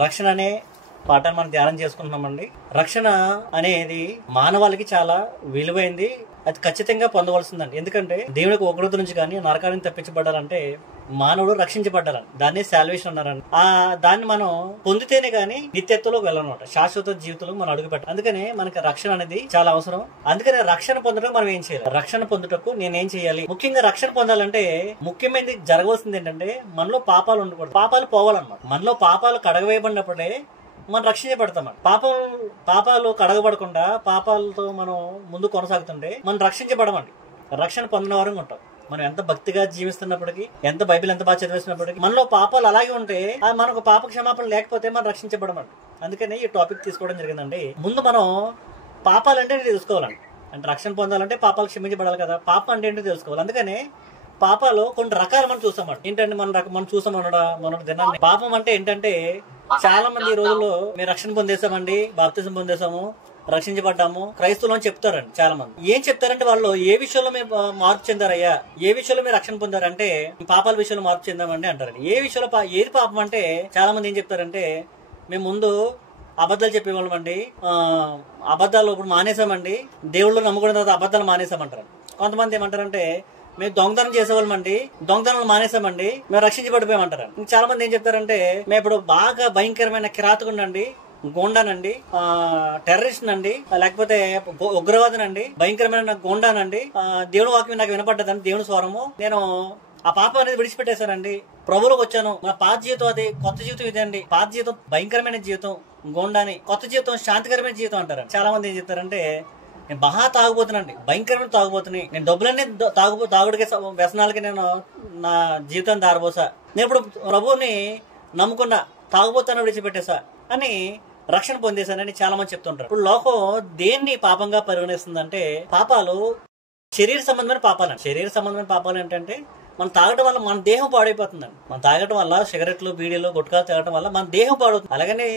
రక్షణ అనే పాఠాన్ని మనం ధ్యానం చేసుకుంటున్నామండి. రక్షణ అనేది మానవాళికి చాలా విలువైంది, అది ఖచ్చితంగా పొందవలసిందండి. ఎందుకంటే దేవుడికి ఉగ్రత నుంచి కానీ నరకాన్ని తప్పించబడాలంటే మానవుడు రక్షించబడ్డాలని, దాన్ని సాల్వేషన్ అన్నారండి. దాన్ని మనం పొందితేనే గానీ నిత్యత్వంలోకి వెళ్ళనమాట, శాశ్వత జీవితంలో మనం అడుగు పెట్టాలి. అందుకనే మనకి రక్షణ అనేది చాలా అవసరం. అందుకనే రక్షణ పొందడం మనం ఏం చేయాలి, రక్షణ పొందుటకు నేనేం చేయాలి, ముఖ్యంగా రక్షణ పొందాలంటే ముఖ్యమైనది జరగవలసింది ఏంటంటే మనలో పాపాలు ఉండకూడదు, పాపాలు పోవాలన్నమాట. మనలో పాపాలు కడగవేయబడినప్పుడే మనం రక్షించబడతామండి. పాపాలు కడగబడకుండా పాపాలతో మనం ముందు కొనసాగుతుంటే మనం రక్షించబడమండి. రక్షణ పొందిన వారంగా ఉంటాం. మనం ఎంత భక్తిగా జీవిస్తున్నప్పటికీ, ఎంత బైబిల్ ఎంత బాగా చదివేసినప్పటికీ మనలో పాపాలు అలాగే ఉంటే, మనకు పాప క్షమాపణ లేకపోతే మనం రక్షించబడమండి. అందుకని ఈ టాపిక్ తీసుకోవడం జరిగిందండి. ముందు మనం పాపాలంటే తెలుసుకోవాలండి. అంటే రక్షణ పొందాలంటే పాపాలు క్షమించబడాలి కదా, పాపం అంటే ఏంటో తెలుసుకోవాలి. అందుకనే పాపాలు కొన్ని రకాలు మనం చూసామండి. ఏంటంటే మనం చూసామన్నాడా మన దినాన్ని. పాపం అంటే ఏంటంటే చాలా మంది ఈ రోజుల్లో మేము రక్షణ పొందేసామండి, బాప్తిజం పొందేసాము, రక్షించబడ్డాము క్రైస్తవులు అని చెప్తారండి. చాలా మంది ఏం చెప్తారంటే వాళ్ళు ఏ విషయంలో మేము మార్పు చెందారయ్యా, ఏ విషయంలో మీరు రక్షణ పొందారంటే పాపాల విషయంలో మార్పు చెందామండి అంటారండి. ఏ విషయంలో ఏది పాపం అంటే చాలా మంది ఏం చెప్తారంటే మేము ముందు అబద్ధాలు చెప్పేవాళ్ళం అండి, అబద్ధాలు ఇప్పుడు మానేసామండి, దేవుళ్ళు నమ్ముకున్న తర్వాత అబద్ధాలు మానేసామంటారు. కొంతమంది ఏమంటారంటే మేము దొంగతనం చేసేవాళ్ళం అండి, దొంగతనాలు మానేసామండి, మేము రక్షించబడిపోయామంటారు. చాలా మంది ఏం చెప్తారంటే మేము ఇప్పుడు బాగా భయంకరమైన కిరాతకుండండి, గోండానండి, టెర్రరిస్ట్ నండి, లేకపోతే ఉగ్రవాదనండి, భయంకరమైన గోండానండి, దేవుని వాక్యం నాకు వినపడ్డదండి, దేవుని స్వరము, నేను ఆ పాపం అనేది విడిచిపెట్టేశానండి, ప్రభువులకు వచ్చాను, మన పాత జీవితం అది, కొత్త జీవితం ఇదండి, పాత జీవితం భయంకరమైన జీవితం గోండాని, కొత్త జీవితం శాంతికరమైన జీవితం అంటారు. చాలా మంది ఏం చెప్తారంటే నేను బాగా తాగుబోతున్నాండి, భయంకరమైన తాగుబోతున్నాయి, నేను డబ్బులన్నీ తాగుడికి వ్యసనాలకి నేను నా జీవితాన్ని దారబోసా, నేను ఇప్పుడు ప్రభువుని నమ్ముకున్నా, తాగుబోతాను విడిచిపెట్టేసా అని రక్షణ పొందేశానని చాలా మంది చెప్తుంటారు. ఇప్పుడు లోకం దేన్ని పాపంగా పరిగణిస్తుందంటే పాపాలు శరీర సంబంధమైన పాపాలు. శరీర సంబంధమైన పాపాలు ఏంటంటే మనం తాగడం వల్ల మన దేహం పాడైపోతుందండి. మనం తాగడం వల్ల సిగరెట్లు, బీడీలు, గుట్కాలు తాగడం వల్ల మన దేహం పాడవుతుంది. అలాగనే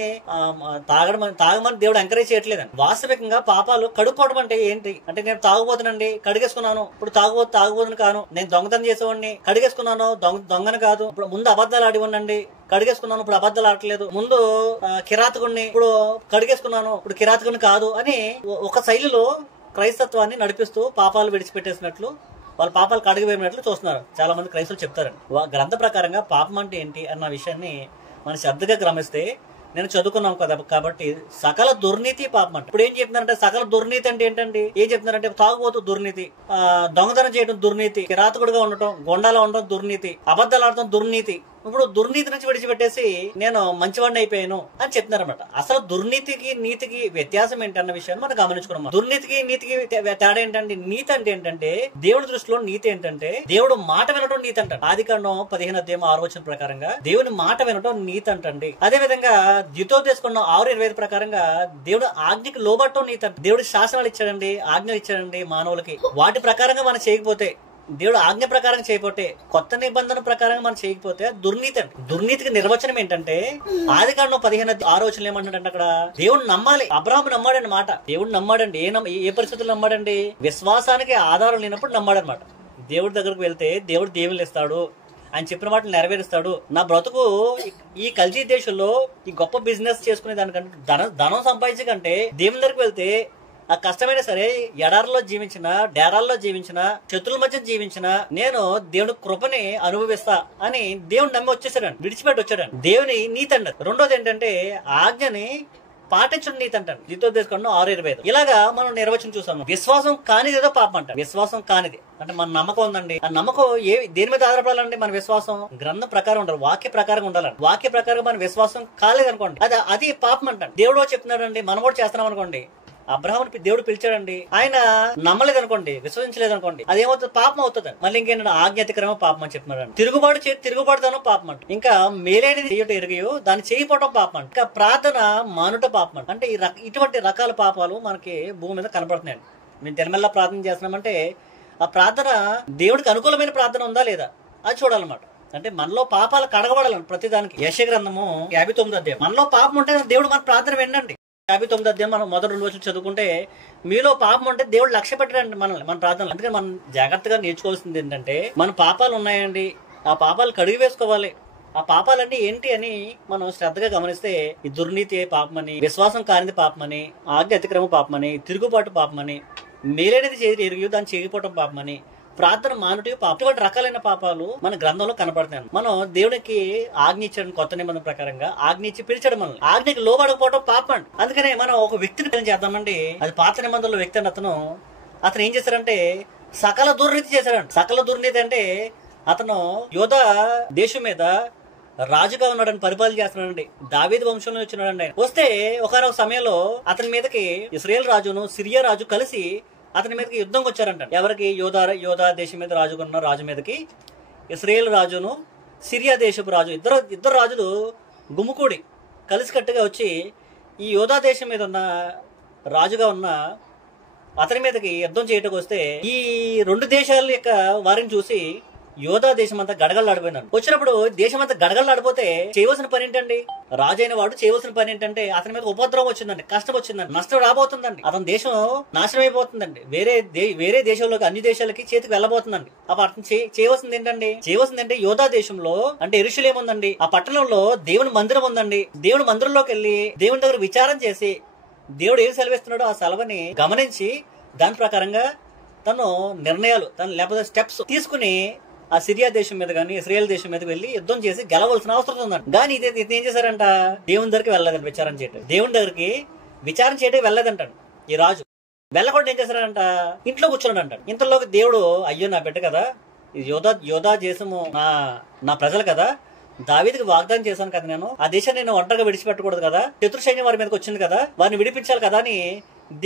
తాగమని దేవుడు ఎంకరేజ్ చేయట్లేదండి. వాస్తవికంగా పాపాలు కడుక్కోవడం అంటే ఏంటి అంటే నేను తాగుబోతునండి, కడిగేసుకున్నాను, ఇప్పుడు తాగుబోతుని కాను, నేను దొంగతనం చేసేవాడిని, కడిగేసుకున్నాను, దొంగను కాదు, ఇప్పుడు ముందు అబద్ధాలు ఆడివ్వండి, కడిగేసుకున్నాను, ఇప్పుడు అబద్ధాలు ఆడట్లేదు, ముందు కిరాతకుడిని, ఇప్పుడు కడిగేసుకున్నాను, ఇప్పుడు కిరాతకుడిని కాదు అని ఒక శైలిలో క్రైస్తత్వాన్ని నడిపిస్తూ పాపాలు విడిచిపెట్టేసినట్లు, వాళ్ళ పాపాలు కడిగిపోయినట్లు చూస్తున్నారు చాలా మంది క్రైస్తవులు చెప్తారండి. గ్రంథ ప్రకారంగా పాపం అంటే ఏంటి అన్న విషయాన్ని మనం శ్రద్ధగా గమనిస్తే, నేను చదువుకున్నాం కదా కాబట్టి సకల దుర్నీతి పాపం అంటే. ఇప్పుడు ఏం చెప్తున్నారంటే సకల దుర్నీతి అంటే ఏంటండి, ఏం చెప్తున్నారంటే తాగుబోతు దుర్నీతి, దొంగతనం చేయడం దుర్నీతి, కిరాతకుడుగా ఉండటం, గొండాలా ఉండటం దుర్నీతి, అబద్ధాలు ఆడటం దుర్నీతి. ఇప్పుడు దుర్నీతి నుంచి విడిచిపెట్టేసి నేను మంచివాడిని అయిపోయాను అని చెప్తున్నారన్నమాట. అసలు దుర్నీతికి నీతికి వ్యత్యాసం ఏంటన్న విషయాన్ని మనం గమనించుకున్నాం. దుర్నీతికి నీతికి తేడా ఏంటంటే, నీతి అంటే ఏంటంటే దేవుడి దృష్టిలో నీతి ఏంటంటే దేవుడు మాట వినడం నీతి అంట. ఆదికాండం 15:6 ప్రకారంగా దేవుని మాట వినడం నీతి అంటండి. అదే విధంగా ద్వితోపదేశకాండం 6:25 ప్రకారంగా దేవుడు ఆజ్ఞకి లోబట్టడం నీతి అంట. దేవుడు శాసనాలు ఇచ్చాడండి, ఆజ్ఞలు ఇచ్చాడండి మానవులకి, వాటి ప్రకారంగా మనం చేయకపోతే, దేవుడు ఆజ్ఞ ప్రకారం చేయకపోతే, కొత్త నిబంధన ప్రకారంగా మనం చేయకపోతే దుర్నీతి అండి. దుర్నీతికి నిర్వచనం ఏంటంటే ఆదికాండం 15:6 ఏమంటాడంటే అక్కడ దేవుడు నమ్మాలి. అబ్రాహాము నమ్మాడండి మాట, దేవుడు నమ్మాడండి. ఏ పరిస్థితుల్లో నమ్మాడండి, విశ్వాసానికి ఆధారం లేనప్పుడు నమ్మాడనమాట. దేవుడి దగ్గరకు వెళ్తే దేవుడు దేవుళ్ళు ఇస్తాడు, ఆయన చెప్పిన మాటలు నెరవేరుస్తాడు, నా బ్రతుకు ఈ కల్తీ దేశంలో ఈ గొప్ప బిజినెస్ చేసుకునే దానికంటే ధనం సంపాదించే కంటే దేవుని దగ్గరికి వెళ్తే ఆ కష్టమైనా సరే ఎడారిలో జీవించిన, డేరాల్లో జీవించిన, శత్రుల మధ్య జీవించిన నేను దేవుని కృపని అనుభవిస్తా అని దేవుని నమ్మి వచ్చేసాడండి, విడిచిపెట్టి వచ్చాడండి. దేవుని నీతి అంటారు. రెండోది ఏంటంటే ఆజ్ఞని పాటించడం నీతి అంటారు. ద్వితోపదేశకాండం 6:25. ఇలాగా మనం నిర్వచనం చూసాము. విశ్వాసం కానిది ఏదో పాపం అంటారు. విశ్వాసం కానిది అంటే మన నమ్మకం ఉందండి, ఆ నమ్మకం దేని మీద ఆధారపడాలండి, మన విశ్వాసం గ్రంథం ప్రకారం ఉండాలి, వాక్య ప్రకారం ఉండాలండి. వాక్య ప్రకారం మన విశ్వాసం కాలేదనుకోండి అది పాపం అంటారు. దేవుడు చెప్తున్నాడండి, మనం కూడా చేస్తున్నాం అనుకోండి, అబ్రహాముని దేవుడు పిలిచాడండి, ఆయన నమ్మలేదనుకోండి, విశ్వసించలేదనుకోండి, అదేమవుతుంది, పాపం అవుతుంది. మళ్ళీ ఇంకేంటంటే ఆజ్ఞ అతిక్రమం పాపం అని చెప్తున్నాడు. తిరుగుబాటుతనం పాపం అంట. ఇంకా మేలేనిది చేయటం ఎరుగయో దాన్ని చేయకపోవడం పాపం అంట. ఇంకా ప్రార్థన మానుట పాపం అంట. అంటే ఇటువంటి రకాల పాపాలు మనకి భూమి మీద కనపడుతున్నాయండి. మేము తిరుమల ప్రార్థన చేస్తున్నామంటే ఆ ప్రార్థన దేవుడికి అనుకూలమైన ప్రార్థన ఉందా లేదా అది చూడాలన్నమాట. అంటే మనలో పాపాలు కడగబడాలని ప్రతిదానికి. యెషయా గ్రంథము 59 మనలో పాపం ఉంటే దేవుడు మన ప్రార్థన వినండి. 59 మనం మొదటి 2 రోజులు చదువుకుంటే మీలో పాపం ఉంటే దేవుడు లక్ష్య పెట్టడండి మనల్ని, మన ప్రార్థనలు. అందుకని మనం జాగ్రత్తగా నేర్చుకోవాల్సింది ఏంటంటే మన పాపాలు ఉన్నాయండి, ఆ పాపాలు కడిగి వేసుకోవాలి, ఆ పాపాలన్నీ ఏంటి అని మనం శ్రద్ధగా గమనిస్తే ఈ దుర్నీతి పాపమని, విశ్వాసం కానిది పాపమని, ఆజ్ఞ అతిక్రమ పాపమని, తిరుగుబాటు పాపమని, మేలైనది ఎరుగు దాన్ని చేయకపోవటం పాపమని, ప్రార్థన మానుటి పాపం, ఇటువంటి రకాలైన పాపాలు మన గ్రంథంలో కనపడతాయి. మనం దేవునికి ఆజ్ఞ ఇచ్చడం, కొత్త నిబంధన ప్రకారంగా ఆజ్ఞ ఇచ్చి పిలిచడం, మనం ఆజ్ఞకి లోబడకపోవడం పాపం అండి. అందుకనే మనం ఒక వ్యక్తిని చేద్దామండి, అది పాత నిబంధనలో వ్యక్తి అని అతను ఏం చేశారంటే సకల దుర్నీతి చేశాడండి. సకల దుర్నీతి అంటే అతను యోధా దేశం మీద రాజుగా ఉన్నాడని, పరిపాలన చేస్తున్నాడండి. దావీదు వంశంలో వచ్చినాడండి. వస్తే ఒకనొక సమయంలో అతని మీదకి ఇశ్రాయేల్ రాజును సిరియా రాజు కలిసి అతని మీదకి యుద్ధంకి వచ్చారంట. ఎవరికి? యోధా దేశం మీద రాజుకున్న రాజు మీదకి ఇశ్రాయేల్ రాజును సిరియా దేశపు రాజు ఇద్దరు రాజులు గుమ్ముకూడి కలిసికట్టుగా వచ్చి ఈ యోధా దేశం మీద ఉన్న రాజుగా ఉన్న అతని మీదకి యుద్ధం చేయటకు వస్తే ఈ రెండు దేశాల యొక్క వారిని చూసి యోధా దేశం అంతా గడగడలాడిపోయినాడు. వచ్చినప్పుడు దేశం అంతా గడగడలాడిపోతే చేయవలసిన పని ఏంటండి? రాజు అయిన వాడు చేయవలసిన పని ఏంటంటే అతని మీద ఉపద్రవం వచ్చిందండి, కష్టం వచ్చిందండి, నష్టం రాబోతుందండి, అతని దేశం నాశనం అయిపోతుందండి, వేరే దేశంలోకి, అన్ని దేశాలకి చేతికి వెళ్ళబోతుందండి. అప్పుడు అతను చేయవలసింది ఏంటంటే యోధా దేశంలో అంటే యెరూషలేము ఉందండి, ఆ పట్టణంలో దేవుని మందిరం ఉందండి. దేవుని మందిరంలోకి వెళ్ళి దేవుని దగ్గర విచారం చేసి దేవుడు ఏం సెలవిస్తున్నాడో ఆ సెలవుని గమనించి దాని ప్రకారంగా తను నిర్ణయాలు లేకపోతే స్టెప్స్ తీసుకుని ఆ సిరియా దేశం మీద కానీ ఇశ్రాయేల్ దేశం మీద వెళ్ళి యుద్ధం చేసి గెలవలసిన అవసరం ఉందండి. కానీ ఇది ఏం చేశారంట? దేవుని దగ్గరికి వెళ్ళలేదంట విచారం చేయటం. దేవుని దగ్గరికి విచారం చేయడం వెళ్ళలేదంటాడు ఈ రాజు. వెళ్ళకుండా ఏం చేశారంట? ఇంట్లో కూర్చున్నాడంట. ఇంతలోకి దేవుడు, అయ్యో నా బిడ్డ కదా, యోధా దేశము నా ప్రజలు కదా, దావీదుకి వాగ్దానం చేశాను కదా, నేను ఆ దేశాన్ని నేను ఒంటరిగా విడిచిపెట్టకూడదు కదా, శత్రు సైన్యం వారి మీదకి వచ్చింది కదా, వారిని విడిపించాలి కదా అని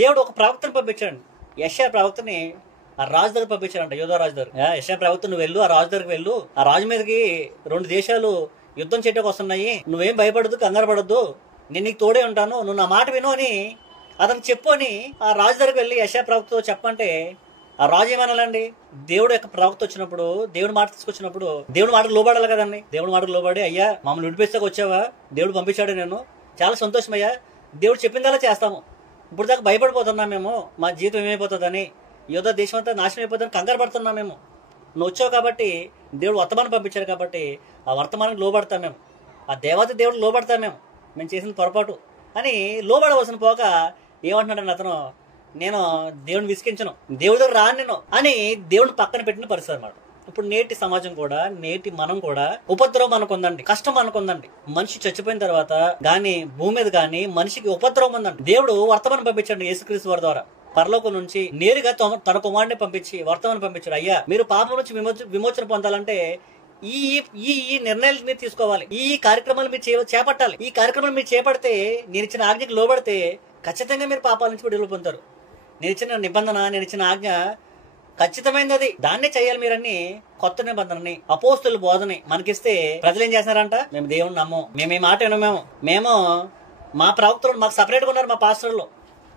దేవుడు ఒక ప్రవక్తను పంపించాడు. యెషయా ప్రవక్తని ఆ రాజు దగ్గర పంపించారంట, యోధా రాజు దగ్గర. యెషయా ప్రవక్త, నువ్వు వెళ్ళు, ఆ రాజు దగ్గరికి వెళ్ళు, ఆ రాజు మీదకి రెండు దేశాలు యుద్ధం చేయడానికి వస్తున్నాయి, నువ్వేం భయపడద్దు, కంగారు పడద్దు, నేను నీకు తోడే ఉంటాను, నువ్వు నా మాట విను అని అతను చెప్పు అని ఆ రాజు దగ్గరికి వెళ్ళి యెషయా ప్రవక్తతో చెప్పంటే ఆ రాజు ఏమనాలండి? దేవుడు యొక్క ప్రవక్త వచ్చినప్పుడు, దేవుడి మాట తీసుకొచ్చినప్పుడు దేవుడి మాటకు లోబడాలి కదండి. దేవుడి మాటకు లోబడి, అయ్యా మమ్మల్ని విడిపిస్తాకు వచ్చావా, దేవుడు పంపించాడు, నేను చాలా సంతోషం అయ్యా, దేవుడు చెప్పిందలా చేస్తాము, ఇప్పుడు దాకా భయపడిపోతున్నామేమో మా జీవితం ఏమైపోతుందని, యోధా దేశం అంతా నాశనం అయిపోతుందని కంగారు పడుతున్నామేమో, నువ్వు వచ్చావు కాబట్టి దేవుడు వర్తమానం పంపించాడు కాబట్టి ఆ వర్తమానానికి లోబడతాం మేము, ఆ దేవత దేవుడు లోబడతాం మేము చేసిన పొరపాటు అని లోబడవలసిన పోక ఏమంటున్నాడని అతను, నేను దేవుని విసికించను, దేవుడి దగ్గర రాను నేను అని దేవుడిని పక్కన పెట్టిన పరిస్థితి అన్నమాట. ఇప్పుడు నేటి సమాజం కూడా, నేటి మనం కూడా ఉపద్రవం అనుకుందండి, కష్టం అనుకుందండి. మనిషి చచ్చిపోయిన తర్వాత గాని భూమి మీద గాని మనిషికి ఉపద్రవం ఉందండి. దేవుడు వర్తమానం పంపించండి యేసుక్రీస్తు వారి ద్వారా, పరలోకం నుంచి నేరుగా తన కుమారుడిని పంపించి వర్తమానం పంపించాడు. అయ్యా మీరు పాపం నుంచి విమోచన పొందాలంటే ఈ నిర్ణయాలు మీరు తీసుకోవాలి, ఈ కార్యక్రమాలు మీరు చేపట్టాలి. ఈ కార్యక్రమాలు మీరు చేపడితే, నేను ఇచ్చిన ఆజ్ఞకి లోబడితే ఖచ్చితంగా మీరు పాపాల నుంచి విడుదల పొందుతారు. నేను ఇచ్చిన నిబంధన, నేను ఇచ్చిన ఆజ్ఞ ఖచ్చితమైనది, అది దాన్నే చేయాలి మీరని కొత్త నిబంధనని, అపోస్తుల బోధని మనకిస్తే ప్రజలు ఏం చేస్తున్నారంట? మేము దేవుని నమ్మం, మేము ఈ మాట వినమేమో, మేము మా ప్రవక్తలు మాకు సపరేట్ గా ఉన్నారు, మా పాస్టర్లు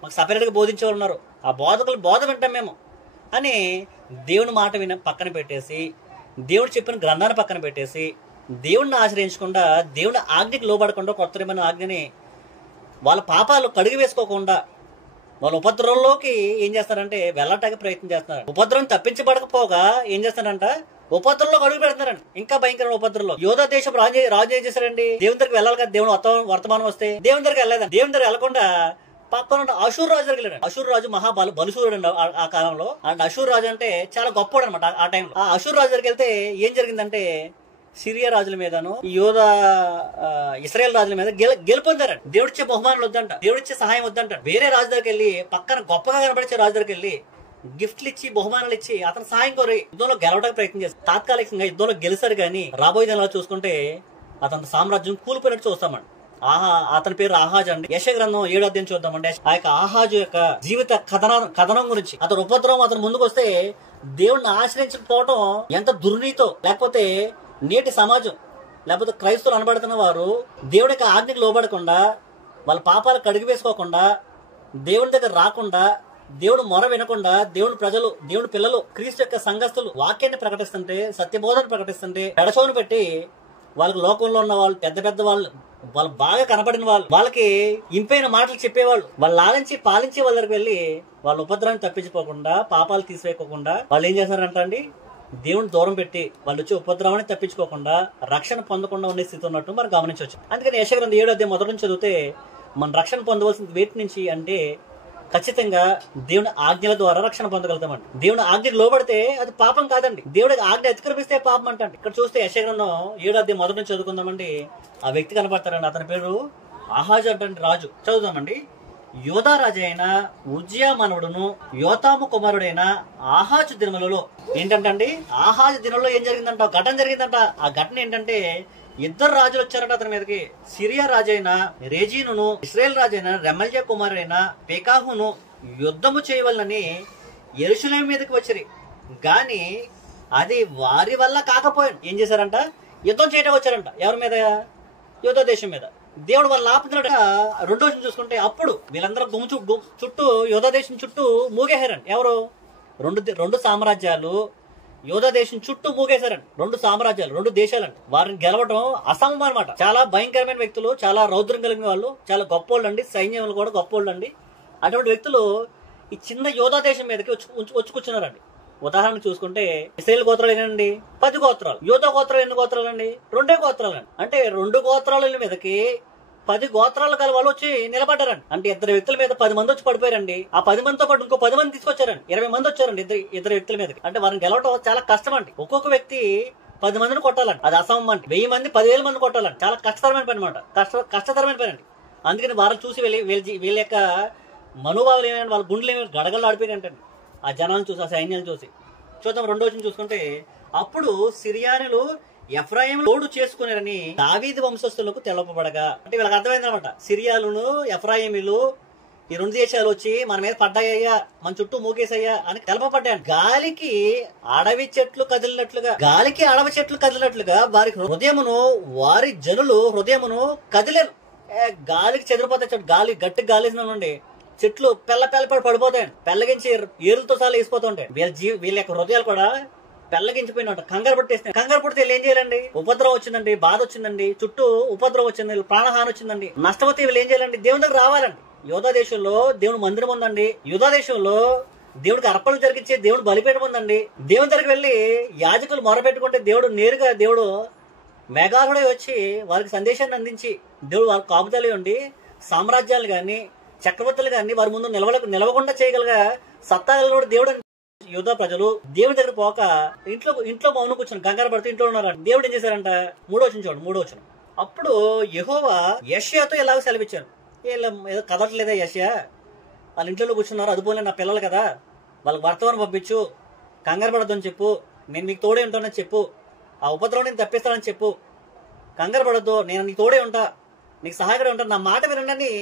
మాకు సపరేట్ గా బోధించే వాళ్ళు ఉన్నారు, ఆ బోధకులు బోధ వింటాం మేము అని దేవుని మాట పక్కన పెట్టేసి, దేవుడు చెప్పిన గ్రంథాన్ని పక్కన పెట్టేసి, దేవుడిని ఆశ్రయించకుండా, దేవుని ఆజ్ఞకి లోబడకుండా, కొత్త నిబంధన ఆజ్ఞని వాళ్ళ పాపాలు కడుగు వేసుకోకుండా వాళ్ళ ఉపద్రవంలోకి ఏం చేస్తారంటే వెళ్ళటానికి ప్రయత్నం చేస్తున్నారు. ఉపద్రవం తప్పించబడకపోగా ఏం చేస్తారంట? ఉపద్రవంలో అడుగు పెడుతున్నారండి. ఇంకా భయంకరమైన ఉపద్రవంలో. యోధా దేశం రాజు ఏం చేశారండి? దేవుని దగ్గరికి వెళ్ళాలి కదా, దేవుని వర్తమానం వస్తే దేవుని దగ్గరికి వెళ్ళలేదండి. దేవుని దగ్గర వెళ్ళకుండా పక్కన అశూర్ రాజు దగ్గరికి వెళ్ళాడు. అశూర్ రాజు బలుసూరుడు అండి ఆ కాలంలో. అండ్ అశూర్ రాజు అంటే చాలా గొప్పవాడు అనమాట ఆ టైంలో. ఆ అశూర్ రాజు దగ్గరికి వెళ్తే ఏం జరిగిందంటే సిరియా రాజుల మీదను యోధా ఇశ్రాయేల్ రాజుల మీద గెలుపొందారంట. దేవుడిచ్చే బహుమానాలు వద్దంట, దేవుడిచ్చే సహాయం వద్దంట. వేరే రాజు దగ్గరికి వెళ్ళి, పక్కన గొప్పగా కనబడిచే రాజు దగ్గరికి వెళ్ళి గిఫ్ట్లు ఇచ్చి, బహుమానాలు ఇచ్చి అతను సహాయం కోరి యుద్ధంలో గెలవడానికి ప్రయత్నం చేస్తారు. తాత్కాలికంగా యుద్ధంలో గెలిచారు, కానీ రాబోయే దినాల్లో చూసుకుంటే అతని సామ్రాజ్యం కూలిపోయినట్టు చూస్తామండి. అతని పేరు ఆహాజ్ అండి. యెషయా గ్రంథం 7వ అధ్యాయం చూద్దామండి. ఆ యొక్క ఆహాజు యొక్క జీవిత కథనం గురించి, అతను ఉపద్రవం అతను ముందుకు వస్తే దేవుడిని ఆశ్రయించకపోవటం ఎంత దుర్నీతో, లేకపోతే నేటి సమాజం లేకపోతే క్రైస్తవులు అనబడుతున్న వారు దేవుడి యొక్క ఆజ్ఞకు లోబడకుండా, వాళ్ళ పాపాలు కడిగి వేసుకోకుండా, దేవుని దగ్గర రాకుండా, దేవుడు మొర వినకుండా, దేవుని ప్రజలు, దేవుని పిల్లలు, క్రీస్తు యొక్క సంఘస్థులు వాక్యాన్ని ప్రకటిస్తుంటే, సత్యబోధన ప్రకటిస్తుంటే పెడచోను పెట్టి వాళ్ళకి లోకంలో ఉన్న వాళ్ళు, పెద్ద వాళ్ళు బాగా కనపడిన వాళ్ళు, వాళ్ళకి ఇంపైన మాటలు చెప్పేవాళ్ళు, వాళ్ళు లాలించి పాలించే వాళ్ళ దగ్గరికి వెళ్ళి వాళ్ళ ఉపద్రవాన్ని తప్పించుకోకుండా, పాపాలు తీసివేయకోకుండా వాళ్ళు ఏం చేస్తారంట అండి? దేవుని దూరం పెట్టి వాళ్ళు వచ్చి ఉపద్రవాన్ని తప్పించుకోకుండా రక్షణ పొందకుండా ఉండే స్థితి ఉన్నట్టు మనం గమనించవచ్చు. అందుకని యెషయా గ్రంథం 7వ అధ్యాయం మొదటి నుంచి చదివితే మన రక్షణ పొందవలసింది వేటి నుంచి అంటే ఖచ్చితంగా దేవుని ఆజ్ఞల ద్వారా రక్షణ పొందగలుగుతామండి. దేవుని ఆజ్ఞకు లోబడితే అది పాపం కాదండి. దేవుడికి ఆజ్ఞ అతిక్రమిస్తే పాపం అంటండి. ఇక్కడ చూస్తే యెషయా గ్రంథం 7వ అధ్యాయం మొదటి నుంచి చదువుకుందామండి. ఆ వ్యక్తి కనపడతారండి. అతని పేరు ఆహాజు అంటే రాజు. చదువుదామండి. యోధా రాజు అయిన ఉజ్జియా మనవడును యోతాము కుమారుడైన ఆహాజు దినములలో ఏంటంటే ఆహాజు దినంలో ఏం జరిగిందంట, ఘటన జరిగిందంట. ఆ ఘటన ఏంటంటే ఇద్దరు రాజులు వచ్చారట అతని మీదకి. సిరియా రాజైన రేజీనును ఇశ్రాయేల్ రాజైన రెమల్యా కుమారుడైన పెకాహును యుద్ధము చేయవలనని యెరూషలేము మీదకి వచ్చిరి. గాని అది వారి వల్ల కాకపోయాను. ఏం చేశారంట? యుద్ధం చేయటం వచ్చారంట. ఎవరి మీద? యోధా దేశం మీద. దేవుడు వాళ్ళు ఆపుతున్నాడు. రెండో విషయం చూసుకుంటే అప్పుడు వీళ్ళందరూ చుట్టూ యోధా దేశం చుట్టూ మూగేశారండి. ఎవరు? రెండు సామ్రాజ్యాలు యోధా దేశం చుట్టూ మూగేశారండి. రెండు సామ్రాజ్యాలు, రెండు దేశాలండి. వారిని గెలవడం అసంభవం అనమాట. చాలా భయంకరమైన వ్యక్తులు, చాలా రౌద్రం కలిగిన వాళ్ళు, చాలా గొప్పోళ్ళు అండి. సైన్యంలో కూడా గొప్పోళ్ళు అండి. అటువంటి వ్యక్తులు ఈ చిన్న యోధా దేశం మీదకి వచ్చి కూర్చున్నారండి. ఉదాహరణ చూసుకుంటే ఇశ్రాయేల్ గోత్రాలు ఏనండి 10 గోత్రాలు. యోధా గోత్రాలు ఎన్ని గోత్రాలు అండి? 2 గోత్రాలండి. అంటే 2 గోత్రాల మీదకి 10 గోత్రాలు గల వాళ్ళు వచ్చి నిలబడ్డారండి. అంటే ఇద్దరు వ్యక్తుల మీద 10 మంది వచ్చి పడిపోయారండి. ఆ 10 మందితో పాటు ఇంకో 10 మంది తీసుకొచ్చారండి. 20 మంది వచ్చారండి ఇద్దరు వ్యక్తుల మీదకి. అంటే వారిని గెలవడం చాలా కష్టం అండి. ఒక్కొక్క వ్యక్తి 10 మందిని కొట్టాలండి. అది అసమం అండి. 1000 మంది 10,000 మంది కొట్టాలండి. చాలా కష్టతరమైన పని అనమాట. కష్టతరమైన పని అండి. అందుకని వారిని చూసి వీళ్ళ యొక్క మనోభావాలు ఏమైనా, వాళ్ళ గుండెలు ఏమైనా గడగలు ఆడిపోయినాయంటండి ఆ జనాలను చూసి, ఆ సైన్యాన్ని చూసి. చూద్దాం రెండో వచ్చిన చూసుకుంటే అప్పుడు సిరియానులు ఎఫ్రాయిం లోడు చేసుకున్నారని దావీదు వంశస్థులకు తెలపబడగా. అంటే వీళ్ళకి అర్థమైంది అనమాట. సిరియాలను ఎఫ్రాయిములు ఈ 2 దేశాలు వచ్చి మన మీద పడ్డాయ్యా, మన చుట్టూ మూకేసయ్యా అని తెలపబడ్డాయి. గాలికి అడవి చెట్లు కదిలినట్లుగా వారి హృదయమును, వారి జనులు హృదయమును కదిలేను. గాలికి చెదిరిపోతాయి. గాలి గట్టి గాలిసినండి చెట్లు పడిపోతాయండి. పెళ్ళగించి ఏరులతో చాలా వేసిపోతుంటాయి. వీళ్ళ యొక్క హృదయాలు కూడా పెళ్ళగించిపోయినట్టు కంగారు పట్టేస్తున్నాయి. కంగారు పడితే వీళ్ళు ఏం చేయాలండి? ఉపద్రవం వచ్చిందండి, బాధ వచ్చిందండి, చుట్టూ ఉపద్రవం వచ్చింది, ప్రాణహాని వచ్చిందండి, నష్టపోతే వీళ్ళు ఏం చేయాలండి? దేవుని దగ్గర రావాలండి. యోధా దేశంలో దేవుని మందిరం ఉందండి. యోధా దేశంలో దేవుడికి అర్పణలు జరిగించే దేవుడు బలిపీఠం ఉందండి. దేవుని దగ్గరికి వెళ్లి యాజకులు మొరపెట్టుకుంటే దేవుడు మేఘాలుడే వచ్చి వారికి సందేశాన్ని అందించి దేవుడు వారికి కాపుదలే ఉండి సామ్రాజ్యాలు గాని చక్రవర్తులు గాని వారి ముందు నిలవకుండా చేయగలగా సత్తాగలడు దేవుడు. యోధా ప్రజలు దేవుడి దగ్గర పోక ఇంట్లో మౌనం కూర్చొని కంగారు పడుతూ ఇంట్లో ఉన్నారంట. దేవుడు ఏం చేశారంట? 3వ వచనం చూడండి. 3వ వచనం. అప్పుడు యెహోవా యెషయాతో ఎలాగ సెలవిచ్చారు. ఏదో కదలట్లేదా యెషయా? వాళ్ళ ఇంట్లో కూర్చున్నారు, అదుపోలే నా పిల్లలు కదా, వాళ్ళకి వర్తమానం పంపించు, కంగారు పడద్దని చెప్పు, నేను నీకు తోడే ఉంటానని చెప్పు, ఆ ఉపద్రవం నేను తప్పిస్తానని చెప్పు, కంగారు పడద్దు, నేను నీకు తోడే ఉంటా, నీకు సహాయకుడే ఉంటాను, నా మాట వినండి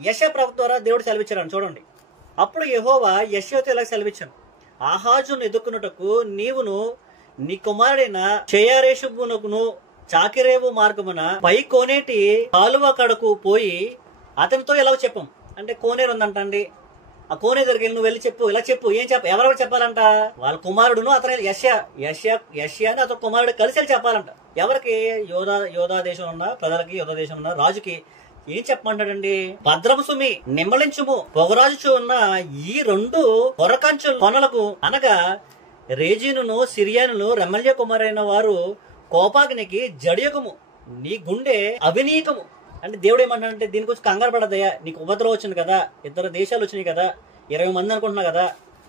యెషయా ప్రవక్త ద్వారా దేవుడు సెలవిచ్చాడు. చూడండి. అప్పుడు యెహోవా యెషయాతో ఇలా సెలవిచ్చాను. ఆహాజును ఎదుర్కొనుటకు నీవును నీ కుమారుడైన షయరేషుబునకును చాకిరేవు మార్గమున పై కోనేటి కాలువ కడకు పోయి అతనితో ఇలా చెప్పం. అంటే కోనేరు ఉందంటండి. ఆ కోనేరు దగ్గరికి వెళ్ళి నువ్వు వెళ్ళి చెప్పు, ఇలా చెప్పు. ఏం ఎవరెవరు చెప్పాలంట? వాళ్ళ కుమారుడును అతను యెషయా అని అతను కుమారుడు కలిసి వెళ్ళి చెప్పాలంట. ఎవరికి? యోధా దేశం ఉన్న ప్రజలకి, యోధా దేశం ఉన్న రాజుకి. ఏం చెప్పమంటాడండి? భద్రము సుమి, నిమ్మలించుము, పొగరాజుచు ఉన్న ఈ 2 కొరకంచు కొనలకు అనగా రేజీనును సిరియానును రెమల్యా కుమారైన వారు కోపాగ్నికి జడియకము, నీ గుండె అవినీకము. అంటే దేవుడు ఏమంటాడంటే దీని గురించి కంగారు పడదయ్యా, నీకు ఉపద్రవం వచ్చింది కదా, 2 దేశాలు వచ్చినాయి కదా, 20 మంది అనుకుంటున్నావు కదా,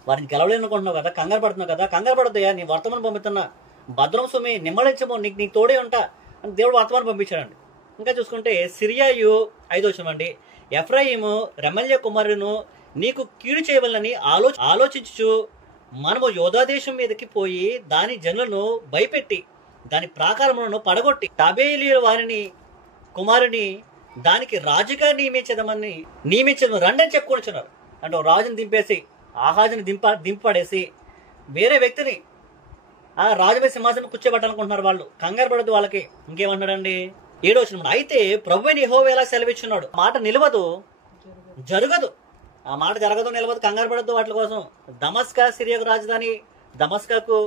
వారిని గెలవలేను అనుకుంటున్నావు కదా, కంగారు పడుతున్నావు కదా, కంగారు పడదయ్యా, నీ వర్తమానం పంపిస్తున్నా, భద్రం సుమి, నిమ్మలించము, నీకు తోడే ఉంటా అని దేవుడు వర్తమానం పంపించాడండి. ఇంకా చూసుకుంటే సిరియాయు 5వ వచనం అండి. ఎఫ్రాయిము రెమల్యా కుమారును నీకు కీడు చేయవలనని ఆలోచించు మనము యోధా దేశం మీదకి పోయి దాని జనులను భయపెట్టి దాని ప్రాకారములను పడగొట్టి టాబేలీయుల వారిని కుమారుని దానికి రాజుగా నియమించదమని రండని చెప్పుకొనిచున్నారు. అంటే రాజుని దింపేసి ఆహాజుని దింపడేసి వేరే వ్యక్తిని ఆ రాజు మీద సింహాసనం కూర్చోబెట్టాలనుకుంటున్నారు వాళ్ళు. కంగారు పడద్దు వాళ్ళకి. ఇంకేమన్నాడండి? 7వ వచనం. అయితే ప్రభువైన యెహోవా ఎలా సెలవిచ్చున్నాడు, మాట నిలవదు, జరగదు. ఆ మాట జరగదు, నిలవదు, కంగారు పడద్దు వాటి కోసం. దమస్కా సిరియాకు రాజధాని దమస్కాకు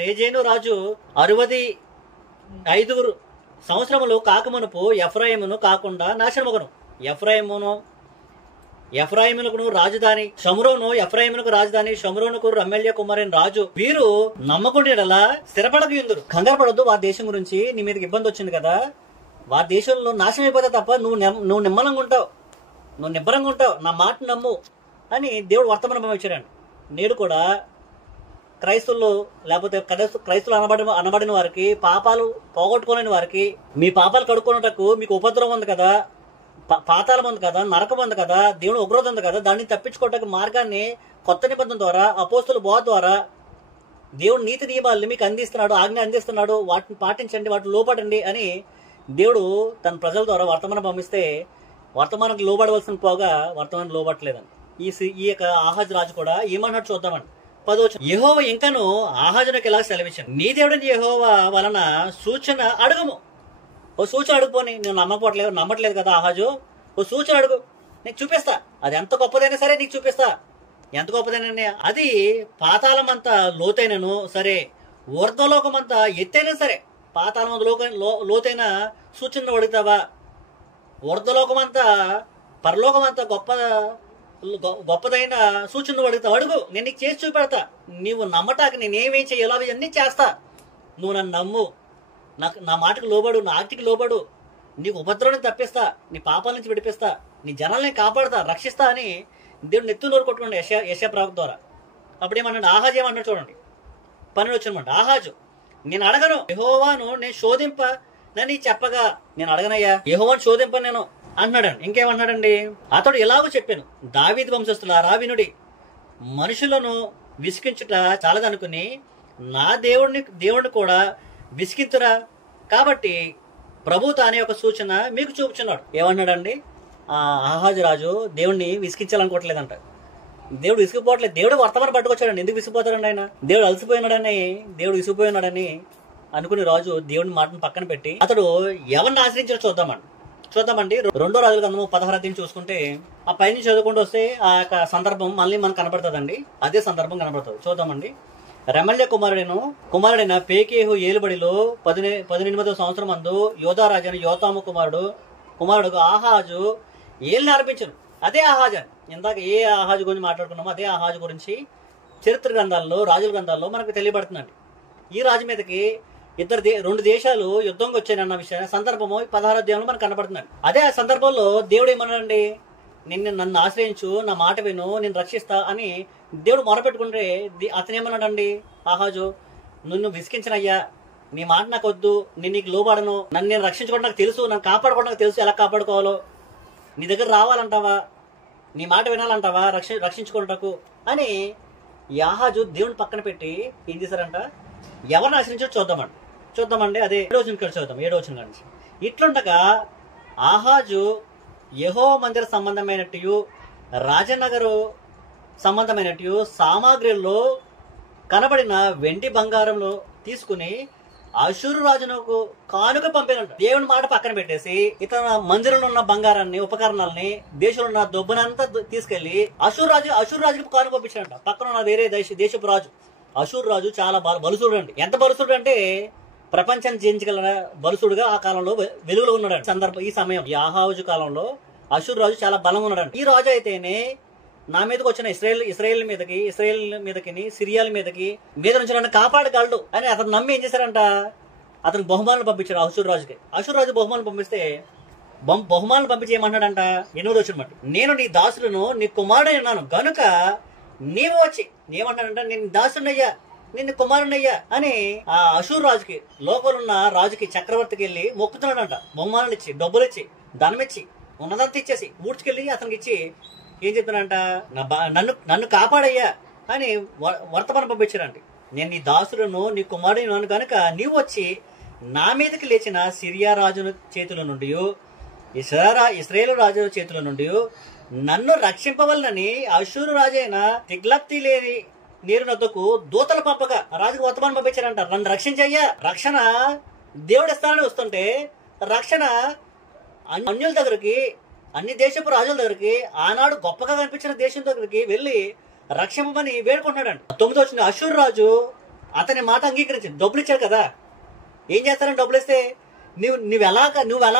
రేజేను రాజు 65 సంవత్సరములు కాకమునుపు ఎఫ్రాయిమును కాకుండా నాశనమగును. ఎఫ్రాయిమును ఎఫ్రాయిమునకు రాజధాని షమ్రోను, ఎఫ్రాయిమునకు రాజధాని షమ్రోనుకు రమ్మెల్య కుమారైన రాజు. వీరు నమ్మకుండేలా స్థిరపడక యుందురు. కంగారు పడద్దు. వారి దేశం గురించి నీ మీదకి ఇబ్బంది వచ్చింది కదా, వారి దేశంలో నాశనం అయిపోతే తప్ప నువ్వు నిమ్మలంగా ఉంటావు, నువ్వు నిబ్బరంగా ఉంటావు, నా మాట నమ్ము అని దేవుడు వర్తమానం పంపించాడు. నేడు కూడా క్రైస్తవులు లేకపోతే క్రైస్తవులు అనబడిన వారికి, పాపాలు పోగొట్టుకోలేని వారికి, మీ పాపాలు కడుక్కున్నటకు మీకు ఉపద్రవం ఉంది కదా, పాతాళం ఉంది కదా, నరకం ఉంది కదా, దేవుడు ఉగ్రత ఉంది కదా, దాన్ని తప్పించుకోవటానికి మార్గాన్ని కొత్త నిబంధన ద్వారా, అపోస్తుల బోధ ద్వారా దేవుడు నీతి నియమాలని మీకు అందిస్తున్నాడు, ఆజ్ఞ అందిస్తున్నాడు. వాటిని పాటించండి, వాటిని లోపడండి అని దేవుడు తన ప్రజల ద్వారా వర్తమానం పంపిస్తే వర్తమానానికి లోబడవలసిన పోగా వర్తమానం లోబట్టలేదండి. ఈ యొక్క ఆహాజు రాజు కూడా ఏమన్నట్టు చూద్దామండి. 10వ యెహోవా ఇంకను ఆహాజునకు ఇలా సెలవిచ్చాను, నీ దేవుడిని యెహోవా వలన సూచన అడుగుము. ఓ సూచన అడుగుపోని, నువ్వు నమ్మట్లేదు కదా ఆహాజు, ఓ సూచన అడుగు, నీకు చూపిస్తా. అది ఎంత గొప్పదైనా సరే నీకు చూపిస్తా. ఎంత గొప్పదైనా అది పాతాళం అంతా లోతైనను సరే, ఊర్ధ్వలోకం అంతా ఎత్తైనా సరే, పాతాళం లోతైన సూచనలు అడుగుతావా? ఊర్ధ్వలోకం అంతా పరలోకం అంతా గొప్పదైన సూచనలు అడుగుతావు, అడుగు, నేను నీకు చేసి చూపెడతా. నీవు నమ్మటానికి నేనేమేం చేయాలో అవి అన్నీ చేస్తా. నువ్వు నన్ను నమ్ము, నా మాటకు లోబడు, నా ఆజ్ఞకి లోబడు, నీకు ఉపద్రవాన్ని తప్పిస్తా, నీ పాపాల నుంచి విడిపిస్తా, నీ జనాల్ని కాపాడుతా, రక్షిస్తా అని దేవుడు నెత్తు నోరు కొట్టుకోండి యెషయా ప్రవక్త ద్వారా. అప్పుడు ఏమన్నాడు ఆహాజు, ఏమన్నాడు చూడండి. 12 వచ్చినమాట, ఆహాజు నేను అడగను యెహోవాను నేను శోధింపనని చెప్పగా, నేను అడగనయ్యా యెహోవాను శోధింప నేను అంటున్నాడు. ఇంకేమన్నాడండి, అతడు ఎలాగో చెప్పాను, దావీదు వంశస్థులారా వినుడి, మనుషులను విసికించుట చాలదనుకుని నా దేవుడిని కూడా విసికింతురా, కాబట్టి ప్రభు తానే ఒక సూచన మీకు చూపుచున్నాడు. ఏమన్నాడండి ఆహాజు రాజు, దేవుడిని విసికించాలనుకోవట్లేదంట. దేవుడు విసిగిపోవట్లేదు, దేవుడు వర్తమానం పట్టుకొచ్చాడండి. ఎందుకు విసిగిపోతాడండి ఆయన? దేవుడు దేవుడు విసిగిపోయినాడని అనుకుని రాజు దేవుడిని మాటను పక్కన పెట్టి అతడు ఎవరిని ఆశ్రయించాడో చూద్దామండి. 2వ రాజుల గ్రంథము 16 చూసుకుంటే ఆ పైన చదువుకుంటూ వస్తే ఆ యొక్క సందర్భం మళ్ళీ మనకు కనపడుతుందండి. అదే సందర్భం కనపడుతుంది, చూద్దామండి. రమల్య కుమారుడైన పేకేహు ఏలుబడిలో 18వ సంవత్సరం అందు యోధారాజైన యోతాము కుమారుడు ఆహాజు ఏలిని ఆరంభించను. అదే ఆహాజు, ఇందాక ఏ ఆహాజు గురించి మాట్లాడుకున్నామో అదే ఆహాజు గురించి చరిత్ర గ్రంథాల్లో, రాజుల గ్రంథాల్లో మనకు తెలియబడుతుందండి. ఈ రాజు మీదకి 2 దేశాలు యుద్ధంగా వచ్చాయన్న సందర్భము 16వ అధ్యాయంలో మనకు కనపడుతుందండి. అదే ఆ సందర్భంలో దేవుడు ఏమన్నాడండి, నన్ను ఆశ్రయించు, నా మాట విను, నేను రక్షిస్తా అని దేవుడు మొరపెట్టుకుంటే అతను ఏమన్నాడండి ఆహాజు, నిన్ను విసికించనయ్యా, నీ మాట నాకు వద్దు, నేను నీకు లోబడను, నన్ను నేను రక్షించుకోవడం నాకు తెలుసు, నన్ను కాపాడుకోవడం నాకు తెలుసు, ఎలా కాపాడుకోవాలో, నీ దగ్గర రావాలంటావా, నీ మాట వినాలంటావా రక్షించుకోవటకు అని ఈ ఆహాజు దేవుని పక్కన పెట్టి ఏం చేశారంట, ఎవరిని ఆశ్రయించో చూద్దామండి. అదే 7వ వచనం చదువుతాం. 7వ వచనం నుంచి ఇట్లుండగా ఆహాజు యెహోవా మందిర సంబంధమైనట్టు రాజనగరు సంబంధమైనట్టు సామాగ్రిలో కనబడిన వెండి బంగారంలో తీసుకుని అషూరు రాజునకు కానుక పంపినంట. దేవుని మాట పక్కన పెట్టేసి ఇతర మందిరంలో ఉన్న బంగారాన్ని, ఉపకరణాలని, దేశంలో ఉన్న దొబ్బనంతా తీసుకెళ్లి అషూరు రాజుకి కానుక పంపించాడంట. పక్కన ఉన్న వేరే దేశపు రాజు అషూరు రాజు చాలా బలుసుడు అండి. ఎంత బలుసుడు అంటే ప్రపంచాన్ని జయించగల బలుసుడుగా ఆ కాలంలో వెలుగులో ఉన్నాడు. ఈ సమయం ఈ ఆహాజు కాలంలో అషూరు రాజు చాలా బలంగా ఉన్నాడు. ఈ రాజు అయితేనే నా మీదకి వచ్చిన ఇస్రాయేల్ మీదకి సిరియాల మీద నుంచి నన్ను కాపాడగలడు అని అతను నమ్మి ఏం చేశారంట, అతను బహుమానాలు పంపించాడు అషూరు రాజుకి. అషూరు రాజు బహుమానాలు పంపిస్తే బహుమానాలు పంపించి ఏమన్నాడంట, 8వ వచనం బట్టి, నేను నీ దాసులను నీ కుమారుడై ఉన్నాను గనుక నీవు వచ్చి ఏమంటాడంట, నేను దాసునయ్యా, నిన్ను కుమారునయ్యా అని ఆ అషూరు రాజుకి, లోపలున్న రాజుకి, చక్రవర్తికి వెళ్ళి మొక్కుతున్నాడంట. బహుమానాలు ఇచ్చి, డబ్బులు ఇచ్చి, ధనం ఇచ్చి, ఉన్నదంతా ఇచ్చేసి ఊడ్చుకెళ్ళి అతనికి ఇచ్చి ఏం చెప్తున్నాడంట, నన్ను కాపాడయ్యా అని వర్తమానం పంపించాడండి. నేను నీ దాసులను నీ కుమారుడు కనుక నీవు వచ్చి నా మీదకి లేచిన సిరియా రాజు చేతుల నుండి, ఇశ్రాయేలు రాజు చేతుల నుండి నన్ను రక్షింపవలనని అషూరు రాజైన తిగ్లప్తి లేని నీరు నద్దకు దూతలు పంపగా రాజుకు వర్తమానం పంపించారంట, నన్ను రక్షించయ్యా. రక్షణ దేవుడి స్థానాన్ని వస్తుంటే రక్షణ అన్యుల దగ్గరికి, అన్ని దేశపు రాజుల దగ్గరికి, ఆనాడు గొప్పగా కనిపించిన దేశం దగ్గరికి వెళ్లి రక్షింపమని వేడుకుంటున్నాడంట. 9వ వచనం, అషూరు రాజు అతని మాట అంగీకరించింది. డబ్బులు ఇచ్చాడు కదా, ఏం చేస్తారని డబ్బులు ఇస్తే నువ్వు ఎలా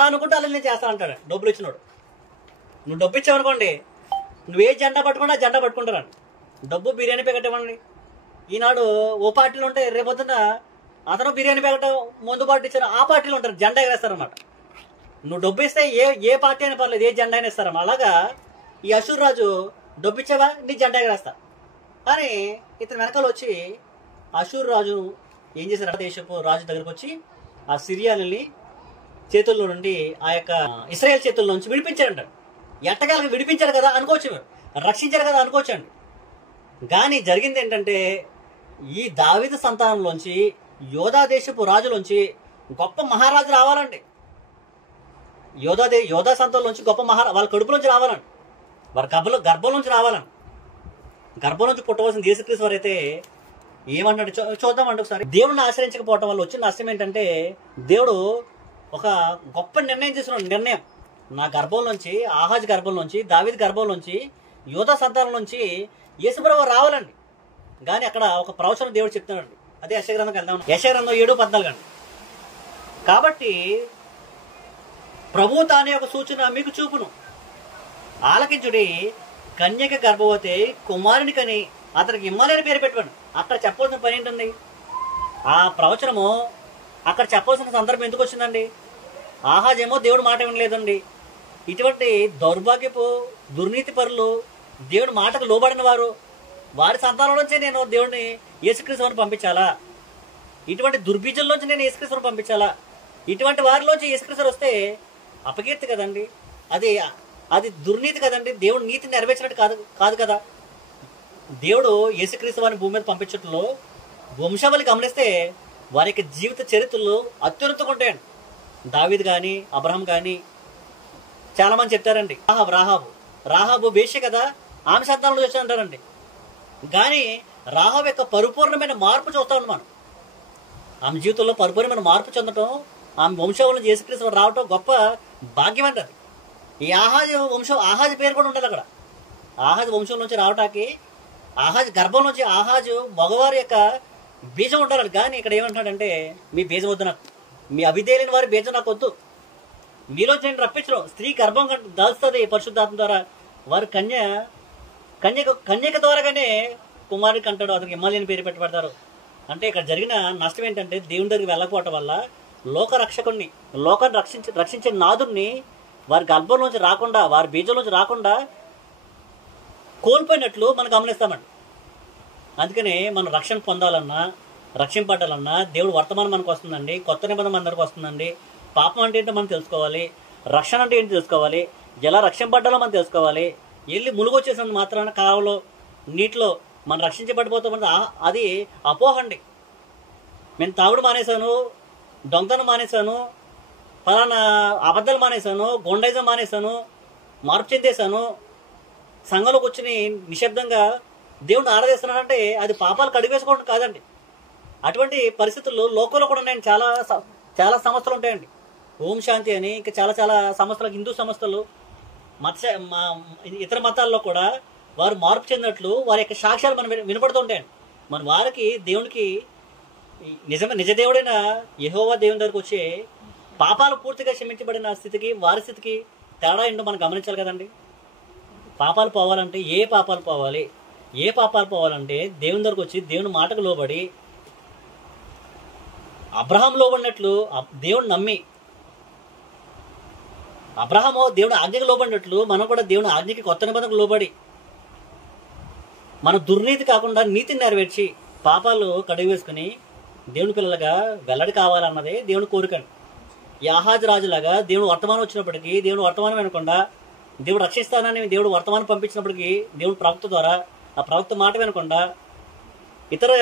అనుకుంటే అలా నేను చేస్తా అంటాడు. డబ్బులు ఇచ్చినాడు, నువ్వు డబ్బు ఇచ్చావనుకోండి నువ్వే జెండా పట్టుకున్నా జెండా పట్టుకుంటారండి. డబ్బు బిర్యానీ ప్యాకెట్ ఇవ్వండి. ఈనాడు ఓ పార్టీలు ఉంటే రేపొద్దున అతను బిర్యానీ ప్యాకెట్ ముందు పార్టీ ఇచ్చారు, ఆ పార్టీలు ఉంటారు, జెండా ఎగరేస్తారన్నమాట. నువ్వు డబ్బు ఇస్తే ఏ పార్టీ అయినా పర్లేదు, ఏ జెండా అయినా ఇస్తారమ్మా. అలాగా ఈ అశూర్ రాజు డబ్బు ఇచ్చావా నీ జెండా ఎగరేస్తా అని ఇతని వెనకాల వచ్చి అశూర్ రాజు ఏం చేశారు, దేశపు రాజు దగ్గరకు వచ్చి ఆ సిరియాలని చేతుల్లో నుండి ఆ యొక్క ఇశ్రాయేల్ చేతుల్లో నుంచి విడిపించారంట. ఎట్టకాలకు విడిపించారు కదా అనుకోవచ్చు, రక్షించారు కదా అనుకోవచ్చండి. కానీ జరిగింది ఏంటంటే ఈ దావీదు సంతానంలోంచి యోధా దేశపు రాజులోంచి గొప్ప మహారాజు రావాలండి. యోధా సంతానంలోంచి గొప్ప వాళ్ళ కడుపులోంచి రావాలండి, వారి గర్భంలోంచి రావాలండి. గర్భంలోంచి పుట్టవలసిన యేసుక్రీస్తు వారు అయితే ఏమన్నాడు చూద్దామండి ఒకసారి. దేవుడిని ఆశ్రయించకపోవటం వల్ల వచ్చిన నష్టం ఏంటంటే దేవుడు ఒక గొప్ప నిర్ణయం తీసుకున్నాడు. నిర్ణయం, నా గర్భంలోంచి, ఆహాజ్ గర్భంలోంచి, దావీదు గర్భంలోంచి, యోధా సంతానం నుంచి యేసుప్రభువు రావాలండి. కానీ అక్కడ ఒక ప్రవచనం దేవుడు చెప్తున్నాడు. అదే యెషయా గ్రంథంకి వెళ్దాం. యెషయా గ్రంథం 7:14 అండి. కాబట్టి ప్రభువు తానే ఒక సూచన మీకు చూపును, ఆలకించుడి, కన్యక గర్భవతి కుమారుని కని అతనికి ఇమ్మాలేని పేరు పెట్టాడు. అక్కడ చెప్పవలసిన పని ఏంటండి? ఆ ప్రవచనము అక్కడ చెప్పవలసిన సందర్భం ఎందుకు వచ్చిందండి? ఆహాజేమో దేవుడు మాట వినలేదండి. ఇటువంటి దౌర్భాగ్యపు దుర్నీతి పరులు, దేవుడి మాటకు లోబడిన వారు, వారి సంతానం నుంచే నేను దేవుడిని యేసుక్రీస్తుని పంపించాలా? ఇటువంటి దుర్బీజంలోంచి నేను యేసుక్రీస్తుని పంపించాలా? ఇటువంటి వారిలోంచి యేసుక్రీస్తు వస్తే అపకీర్తి కదండి, అది దుర్నీతి కదండి, దేవుడు నీతిని నెరవేర్చినట్టు కాదు కదా. దేవుడు యేసుక్రీస్తు వారిని భూమి మీద పంపించడంలో వంశావళి గమనిస్తే వారి యొక్క జీవిత చరిత్రలు అత్యున్నతంగా ఉంటాయండి. దావీదు కానీ, అబ్రహాం కానీ చాలా మంది చెప్తారండి, రాహాబు వేశ్య కదా, ఆమె సంతానంలో వచ్చారంటారండి. కానీ రాహాబు యొక్క పరిపూర్ణమైన మార్పు చూస్తాం మనం. ఆమె జీవితంలో పరిపూర్ణమైన మార్పు చెందటం, ఆమె వంశావళి యేసుక్రీస్తు రావటం గొప్ప భాగ్యం అంటారు. ఈ ఆహాజు పేరు కూడా ఉంటుంది అక్కడ. ఆహాజు వంశం నుంచి రావటానికి, ఆహాజు గర్భం నుంచి ఆహాజు మగవారి యొక్క బీజం ఉంటారు. కానీ ఇక్కడ ఏమంటాడంటే, మీ బీజం వద్దు నాకు, మీ అవిధేయులైన వారి బీజం నాకు వద్దు, మీలోంచి నేను రప్పించడం. స్త్రీ గర్భం దాల్స్తుంది పరిశుద్ధాత్మ ద్వారా, వారు కన్యక ద్వారాగానే కుమారుడికి అంటాడు, అతనికి ఇమ్మాలేని పేరు పెట్టబడతారు. అంటే ఇక్కడ జరిగిన నష్టం ఏంటంటే దేవుని దగ్గరికి వెళ్ళకపోవటం వల్ల లోకాన్ని రక్షించే నాదుడిని వారి గర్భంలోంచి రాకుండా, వారి బీజంలోంచి రాకుండా కోల్పోయినట్లు మనం గమనిస్తామండి. అందుకనే మనం రక్షణ పొందాలన్నా, రక్షింపడాలన్నా దేవుడు వర్తమానం మనకు వస్తుందండి, కొత్త నిబంధన మన దగ్గరకు వస్తుందండి. పాపం అంటే ఏంటో మనం తెలుసుకోవాలి, రక్షణ అంటే ఏంటి తెలుసుకోవాలి, ఎలా రక్షింపడ్డాలో మనం తెలుసుకోవాలి. వెళ్ళి ములుగొచ్చేసినంత మాత్రాన కావలో నీటిలో మనం రక్షించబడిపోతామంటే అది అపోహండి. నేను తాగుడు మానేశాను, దొంగతనం మానేశాను, ఫలానా అబద్ధాలు మానేశాను, గొండైజం మానేశాను, మార్పు చెందేశాను, సంఘంలోకి వచ్చి నిశ్శబ్దంగా దేవుడిని ఆరాధిస్తున్నానంటే అది పాపాలు కడిగేసుకోవడం కాదండి. అటువంటి పరిస్థితుల్లో లోకంలో కూడా నేను చాలా సంస్థలు ఉంటాయండి. ఓం శాంతి అని ఇంకా చాలా సంస్థలు, హిందూ సంస్థలు, ఇతర మతాల్లో కూడా వారు మార్పు చెందినట్లు వారి యొక్క సాక్ష్యాలు మనం వినపడుతూ ఉంటాయండి. మన వారికి దేవునికి నిజ దేవుడైన యెహోవా దేవుని దగ్గరకు వచ్చే పాపాలు పూర్తిగా క్షమించబడిన స్థితికి వారి స్థితికి తేడా ఏంటో మనం గమనించాలి కదండి. పాపాలు పోవాలంటే ఏ పాపాలు పోవాలంటే దేవుని దగ్గరకు వచ్చి దేవుని మాటకు లోబడి, అబ్రహాం లోబడినట్లు దేవుని నమ్మి, అబ్రహాము దేవుని ఆజ్ఞకు లోబడినట్లు మనం కూడా దేవుని ఆజ్ఞకి కొత్త నిబంధనకు లోబడి, మన దుర్నీతి కాకుండా నీతిని నెరవేర్చి పాపాలు కడిగి వేసుకుని దేవుని పిల్లలుగా వెల్లడి కావాలన్నదే దేవుని కోరికండి. యాహాజు రాజులాగా దేవుడు వర్తమానం వచ్చినప్పటికీ దేవుడు వర్తమానం వినకుండా, దేవుడు రక్షిస్తానని దేవుడు వర్తమానం పంపించినప్పటికీ దేవుడు ప్రవక్త ద్వారా ఆ ప్రవక్త మాట వినకుండా, ఇతర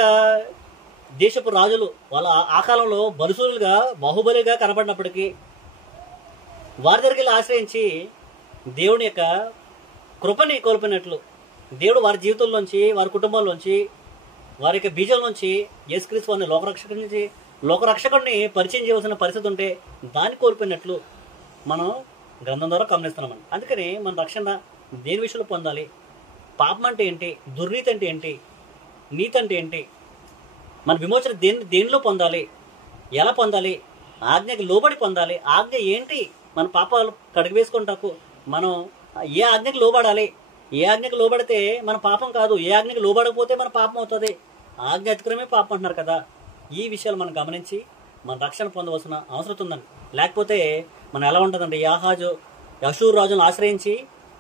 దేశపు రాజులు వాళ్ళ ఆ కాలంలో బలుసులుగా బాహుబలిగా కనబడినప్పటికీ వారి దగ్గరికి ఆశ్రయించి దేవుని యొక్క కృపని కోల్పోయినట్లు, దేవుడు వారి జీవితంలోంచి, వారి కుటుంబంలోంచి, వారి యొక్క బీజం నుంచి యేసుక్రీస్తు వారిని లోకరక్షకుడిని పరిచయం చేయవలసిన పరిస్థితి ఉంటే దాన్ని కోల్పోయినట్లు మనం గ్రంథం ద్వారా గమనిస్తున్నామండి. అందుకని మన రక్షణ దేని విషయంలో పొందాలి, పాపం అంటే ఏంటి, దుర్నీతి అంటే ఏంటి, నీతి అంటే ఏంటి, మన విమోచన దేనిలో పొందాలి, ఎలా పొందాలి, ఆజ్ఞకి లోబడి పొందాలి. ఆజ్ఞ ఏంటి, మన పాపాలు కడిగి వేసుకుంటాకు మనం ఏ ఆజ్ఞకి లోబడాలి, ఏ ఆజ్ఞకు లోబడితే మన పాపం కాదు, ఏ ఆజ్ఞకు లోబడకపోతే మన పాపం అవుతుంది. ఆజ్ఞ అతిక్రమే పాపం అంటున్నారు కదా. ఈ విషయాలు మనం గమనించి మన రక్షణ పొందవలసిన అవసరం ఉందండి. లేకపోతే మనం ఎలా ఉంటుందండి, యశూర్ రాజును ఆశ్రయించి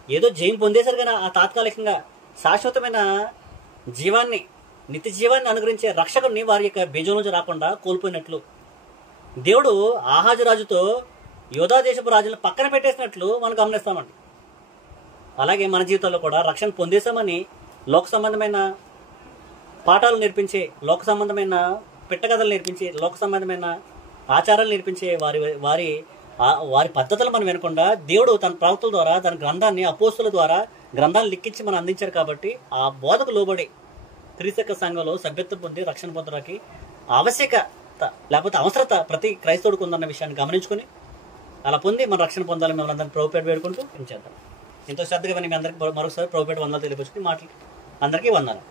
ఏదో జయం పొందేశారు కానీ ఆ తాత్కాలికంగా శాశ్వతమైన జీవాన్ని, నిత్య జీవాన్ని అనుగ్రహించే రక్షకుడిని వారి యొక్క బీజం నుంచి రాకుండా కోల్పోయినట్లు దేవుడు ఆహాజు రాజుతో యోధా దేశపు రాజులను పక్కన పెట్టేసినట్లు మనం గమనిస్తామండి. అలాగే మన జీవితంలో కూడా రక్షణ పొందేశామని లోక సంబంధమైన పాఠాలు నేర్పించే, లోక సంబంధమైన పిట్టకథలు నేర్పించే, లోక సంబంధమైన ఆచారాలు నేర్పించే వారి పద్ధతులు మనం వినకుండా దేవుడు తన ప్రవక్తల ద్వారా తన గ్రంథాన్ని, అపోస్తుల ద్వారా గ్రంథాలు లిఖించి మనం అందించారు. కాబట్టి ఆ బోధకు లోబడి క్రీస్తు సంఘంలో సభ్యత్వం పొంది రక్షణ పొందడానికి ఆవశ్యకత లేకపోతే అవసరత ప్రతి క్రైస్తవుడికి ఉందన్న విషయాన్ని గమనించుకొని అలా పొంది మన రక్షణ పొందాలని మిమ్మల్ని అందరినీ ప్రభుపేట వేడుకుంటూ ఏం చేద్దాం. ఎంతో శ్రద్ధగా మీ అందరికీ మరొకసారి ప్రభుపేట వందలు తెలియపరుచుకుని అందరికీ వందనాలు.